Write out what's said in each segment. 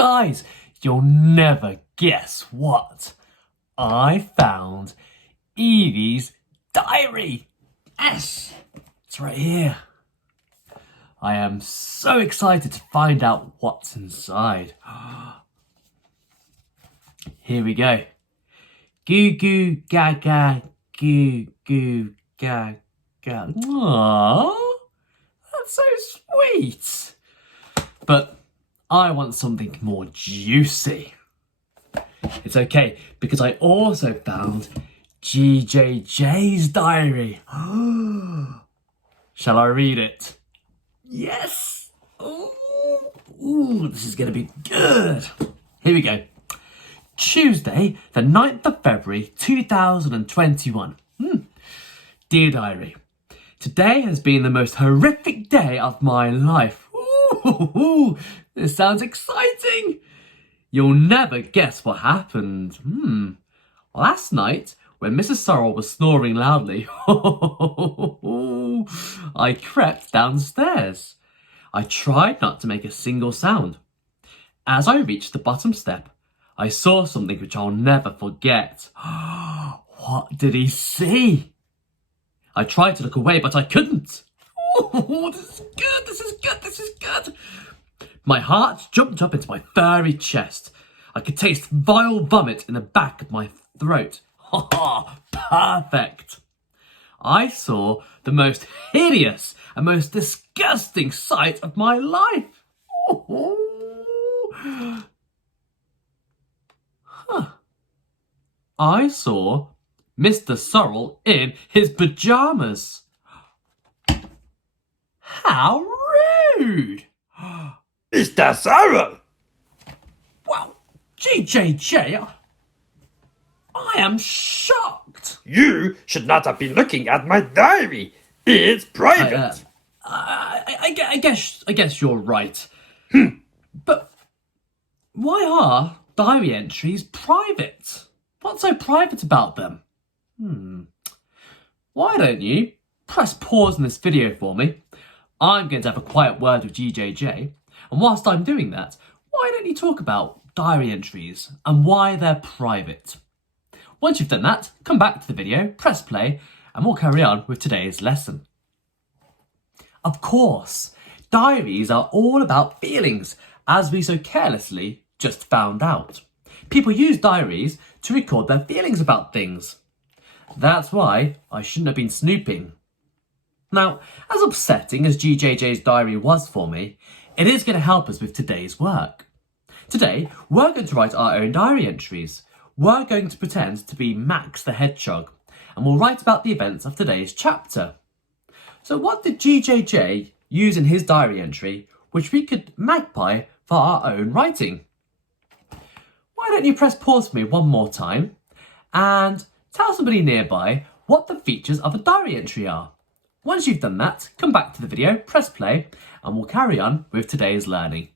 Guys, you'll never guess what. I found Evie's diary. Yes, it's right here. I am so excited to find out what's inside. Here we go. Goo goo gaga, goo goo gaga. Aww, that's so sweet. But I want something more juicy. It's okay, because I also found GJJ's diary. Shall I read it? Yes! Ooh, this is going to be good. Here we go. Tuesday, the 9th of February, 2021. Dear diary, today has been the most horrific day of my life. Ooh, this sounds exciting. You'll never guess what happened. Last night, when Mrs. Sorrel was snoring loudly, I crept downstairs. I tried not to make a single sound. As I reached the bottom step, I saw something which I'll never forget. What did he see? I tried to look away, but I couldn't. This is good. My heart jumped up into my furry chest. I could taste vile vomit in the back of my throat. Perfect. I saw the most hideous and most disgusting sight of my life. I saw Mr. Sorrel in his pyjamas. How rude! Mr. Sorrel! Well, GJJ, I am shocked. You should not have been looking at my diary. It's private. I guess you're right. But why are diary entries private? What's so private about them? Why don't you press pause on this video for me? I'm going to have a quiet word with GJJ, and whilst I'm doing that, why don't you talk about diary entries and why they're private? Once you've done that, come back to the video, press play, and we'll carry on with today's lesson. Of course, diaries are all about feelings, as we so carelessly just found out. People use diaries to record their feelings about things. That's why I shouldn't have been snooping. Now, as upsetting as GJJ's diary was for me, it is going to help us with today's work. Today, we're going to write our own diary entries. We're going to pretend to be Max the Hedgehog, and we'll write about the events of today's chapter. So what did GJJ use in his diary entry, which we could magpie for our own writing? Why don't you press pause for me one more time, and tell somebody nearby what the features of a diary entry are. Once you've done that, come back to the video, press play, and we'll carry on with today's learning.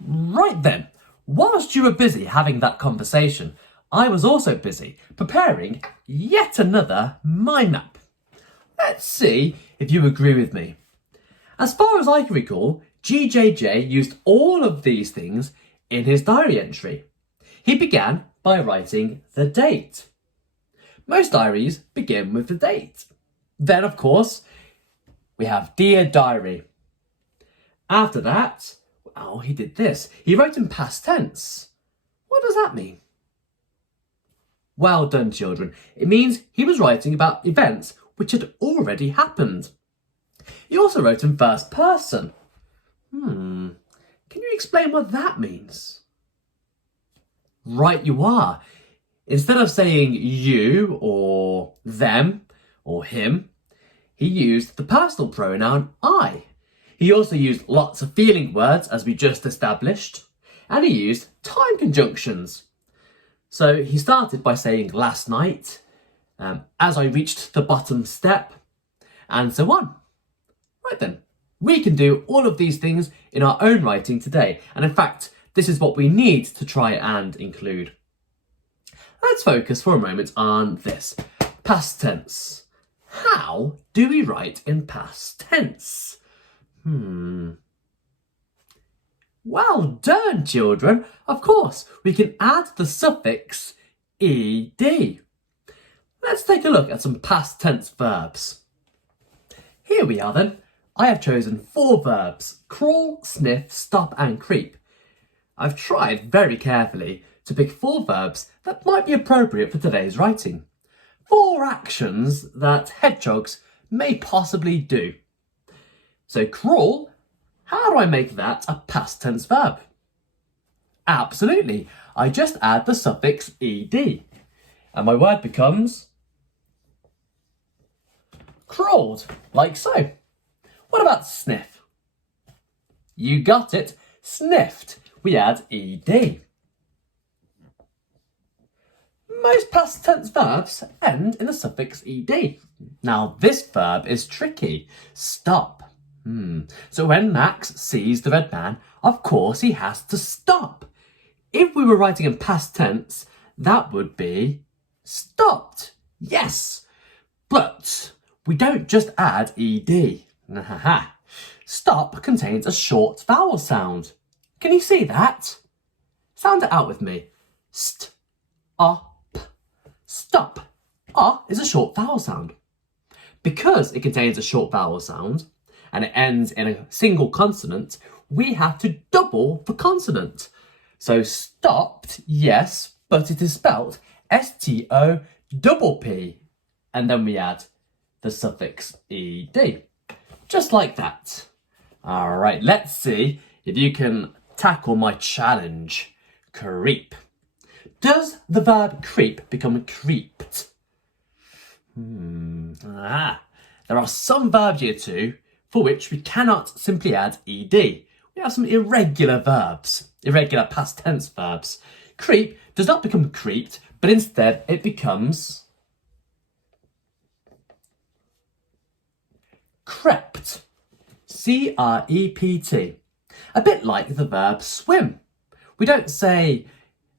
Right then, whilst you were busy having that conversation, I was also busy preparing yet another mind map. Let's see if you agree with me. As far as I can recall, GJJ used all of these things in his diary entry. He began by writing the date. Most diaries begin with the date. Then, of course, we have Dear Diary. After that, he did this. He wrote in past tense. What does that mean? Well done, children. It means he was writing about events which had already happened. He also wrote in first person. Can you explain what that means? Right you are. Instead of saying you or them or him, he used the personal pronoun I. He also used lots of feeling words, as we just established, and he used time conjunctions. So he started by saying last night, as I reached the bottom step, and so on. Right then, we can do all of these things in our own writing today, and in fact, this is what we need to try and include. Let's focus for a moment on this, past tense. How do we write in past tense? Well done, children. Of course, we can add the suffix ed. Let's take a look at some past tense verbs. Here we are then. I have chosen 4 verbs: crawl, sniff, stop and creep. I've tried very carefully to pick 4 verbs that might be appropriate for today's writing. 4 actions that hedgehogs may possibly do. So crawl, how do I make that a past tense verb? Absolutely, I just add the suffix ed and my word becomes crawled, like so. What about sniff? You got it, sniffed. We add ed. Most past tense verbs end in the suffix ed. Now this verb is tricky. Stop. So when Max sees the red man, of course he has to stop. If we were writing in past tense, that would be stopped. Yes, but we don't just add ed. Stop contains a short vowel sound. Can you see that? Sound it out with me. Stop. Stop. Is a short vowel sound. Because it contains a short vowel sound and it ends in a single consonant, we have to double the consonant. So stopped, yes, but it is spelt S-T-O-P-P. And then we add the suffix ed. Just like that. All right, let's see if you can tackle my challenge. Creep. Does the verb creep become creeped? There are some verbs here too for which we cannot simply add ed. We have some irregular verbs, irregular past tense verbs. Creep does not become creeped, but instead it becomes crept. C-R-E-P-T. A bit like the verb swim. We don't say,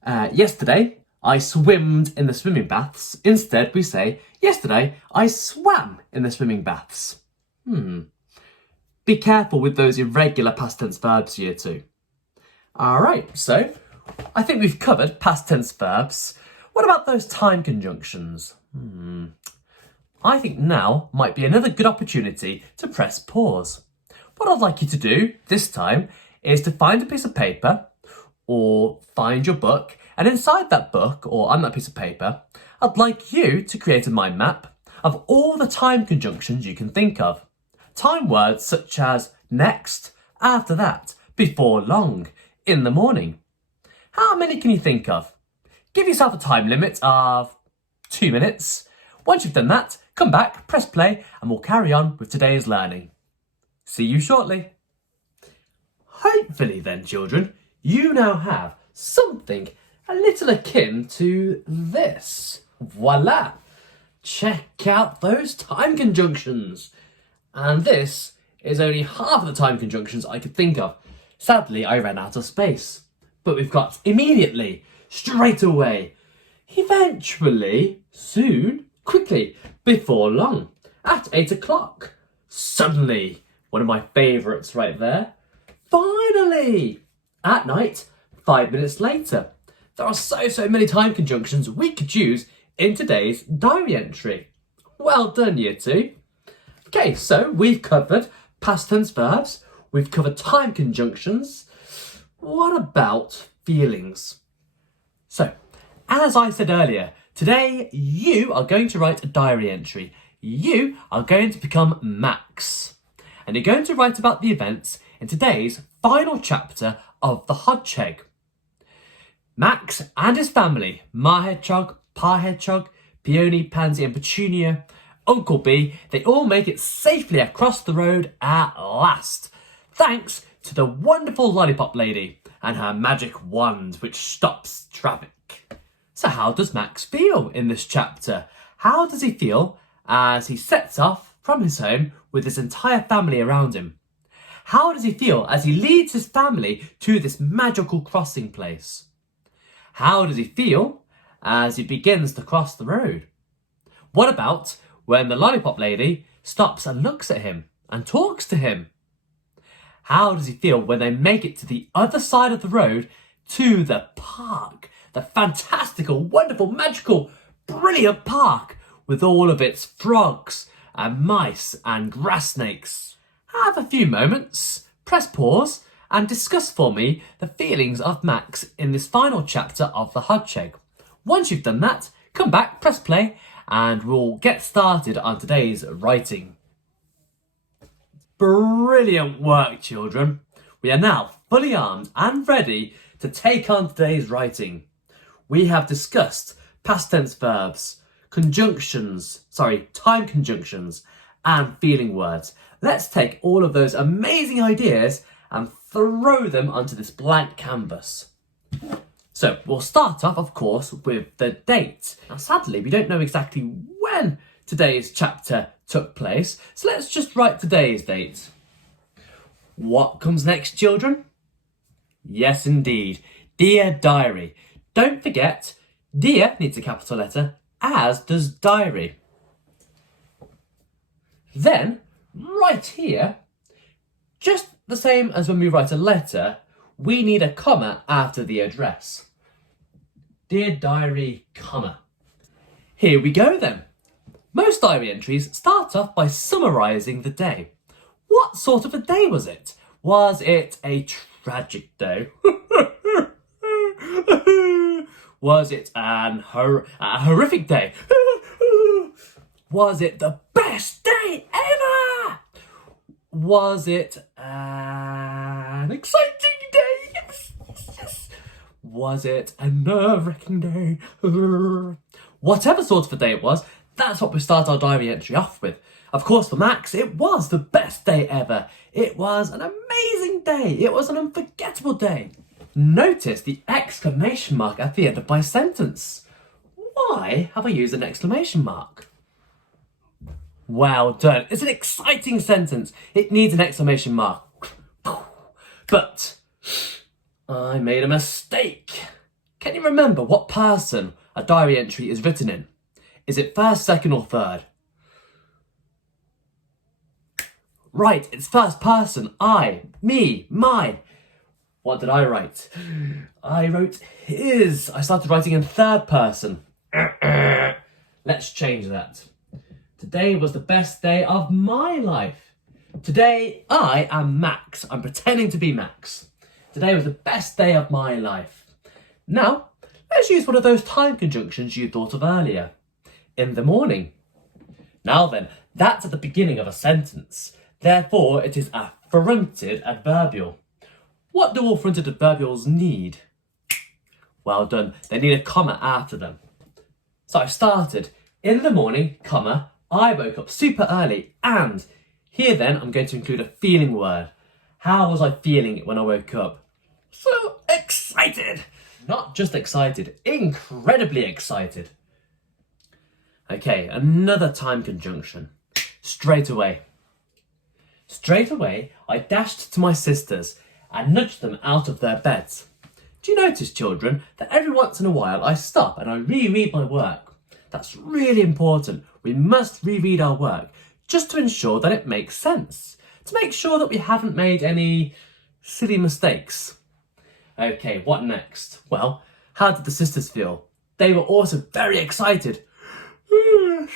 yesterday I swimmed in the swimming baths. Instead we say, yesterday I swam in the swimming baths. Be careful with those irregular past tense verbs here too. Alright, so I think we've covered past tense verbs. What about those time conjunctions? I think now might be another good opportunity to press pause. What I'd like you to do this time is to find a piece of paper or find your book, and inside that book or on that piece of paper, I'd like you to create a mind map of all the time conjunctions you can think of. Time words such as next, after that, before long, in the morning. How many can you think of? Give yourself a time limit of 2 minutes. Once you've done that, come back, press play, and we'll carry on with today's learning. See you shortly. Hopefully then, children, you now have something a little akin to this. Voila! Check out those time conjunctions. And this is only half of the time conjunctions I could think of. Sadly, I ran out of space. But we've got immediately, straight away, eventually, soon, quickly, before long, at 8 o'clock. Suddenly, one of my favourites right there. Finally, at night, 5 minutes later. There are so many time conjunctions we could use in today's diary entry. Well done, Year 2. Okay, so we've covered past tense verbs, we've covered time conjunctions. What about feelings? So, as I said earlier, today you are going to write a diary entry. You are going to become Max. And you're going to write about the events in today's final chapter of The Hodgehog. Max and his family, Ma Hedgehog, Pa Hedgehog, Peony, Pansy and Petunia, Uncle B, they all make it safely across the road at last, thanks to the wonderful lollipop lady and her magic wand which stops traffic. So how does Max feel in this chapter? How does he feel as he sets off from his home with his entire family around him? How does he feel as he leads his family to this magical crossing place? How does he feel as he begins to cross the road? What about when the lollipop lady stops and looks at him and talks to him? How does he feel when they make it to the other side of the road to the park? The fantastical, wonderful, magical, brilliant park with all of its frogs and mice and grass snakes. Have a few moments, press pause and discuss for me the feelings of Max in this final chapter of the Hodgehog. Once you've done that, come back, press play, and we'll get started on today's writing. Brilliant work, children. We are now fully armed and ready to take on today's writing. We have discussed past tense verbs, time conjunctions, and feeling words. Let's take all of those amazing ideas and throw them onto this blank canvas. So we'll start off, of course, with the date. Now, sadly, we don't know exactly when today's chapter took place, so let's just write today's date. What comes next, children? Yes, indeed. Dear Diary. Don't forget, dear needs a capital letter, as does diary. Then, right here, just the same as when we write a letter, we need a comma after the address. Dear Diary, comma. Here we go then. Most diary entries start off by summarising the day. What sort of a day was it? Was it a tragic day? Was it a horrific day? Was it the best day ever? Was it an exciting day? Yes. Was it a nerve-wracking day? Whatever sort of a day it was, that's what we start our diary entry off with. Of course, for Max, it was the best day ever. It was an amazing day. It was an unforgettable day. Notice the exclamation mark at the end of my sentence. Why have I used an exclamation mark? Well done. It's an exciting sentence. It needs an exclamation mark. But I made a mistake. Can you remember what person a diary entry is written in? Is it first, second, or third? Right, it's first person. I, me, my. What did I write? I wrote his. I started writing in third person. Let's change that. Today was the best day of my life. Today I am Max. I'm pretending to be Max. Today was the best day of my life. Now, let's use one of those time conjunctions you thought of earlier. In the morning. Now then, that's at the beginning of a sentence. Therefore, it is a fronted adverbial. What do all fronted adverbials need? Well done. They need a comma after them. So I started in the morning, comma, I woke up super early, and here then I'm going to include a feeling word. How was I feeling when I woke up? So excited! Not just excited, incredibly excited. Okay, another time conjunction. Straight away. Straight away, I dashed to my sisters and nudged them out of their beds. Do you notice, children, that every once in a while I stop and I reread my work? That's really important. We must reread our work just to ensure that it makes sense, to make sure that we haven't made any silly mistakes. Okay, what next? Well, how did the sisters feel? They were also very excited.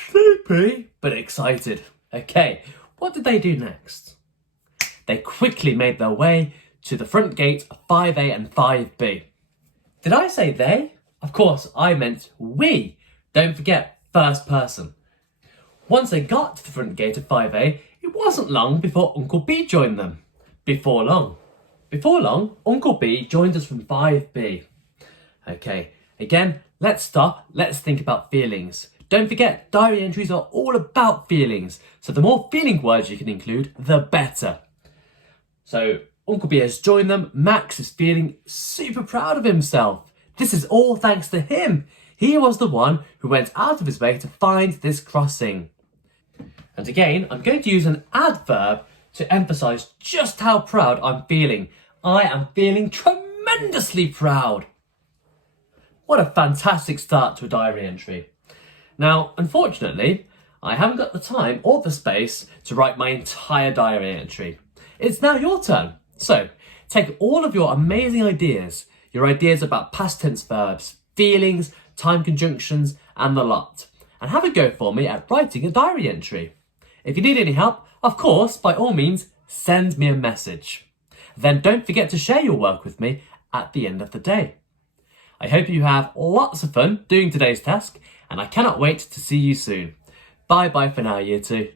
Sleepy, but excited. Okay, what did they do next? They quickly made their way to the front gate of 5A and 5B. Did I say they? Of course, I meant we. Don't forget, first person. Once they got to the front gate of 5A, it wasn't long before Uncle B joined them. Before long, Uncle B joined us from 5B. Okay, again, let's stop. Let's think about feelings. Don't forget, diary entries are all about feelings. So the more feeling words you can include, the better. So Uncle B has joined them. Max is feeling super proud of himself. This is all thanks to him. He was the one who went out of his way to find this crossing. And again, I'm going to use an adverb to emphasise just how proud I'm feeling. I am feeling tremendously proud. What a fantastic start to a diary entry. Now, unfortunately, I haven't got the time or the space to write my entire diary entry. It's now your turn. So, take all of your amazing ideas, your ideas about past tense verbs, feelings, time conjunctions, and the lot, and have a go for me at writing a diary entry. If you need any help, of course, by all means, send me a message. Then don't forget to share your work with me at the end of the day. I hope you have lots of fun doing today's task, and I cannot wait to see you soon. Bye bye for now, Year 2.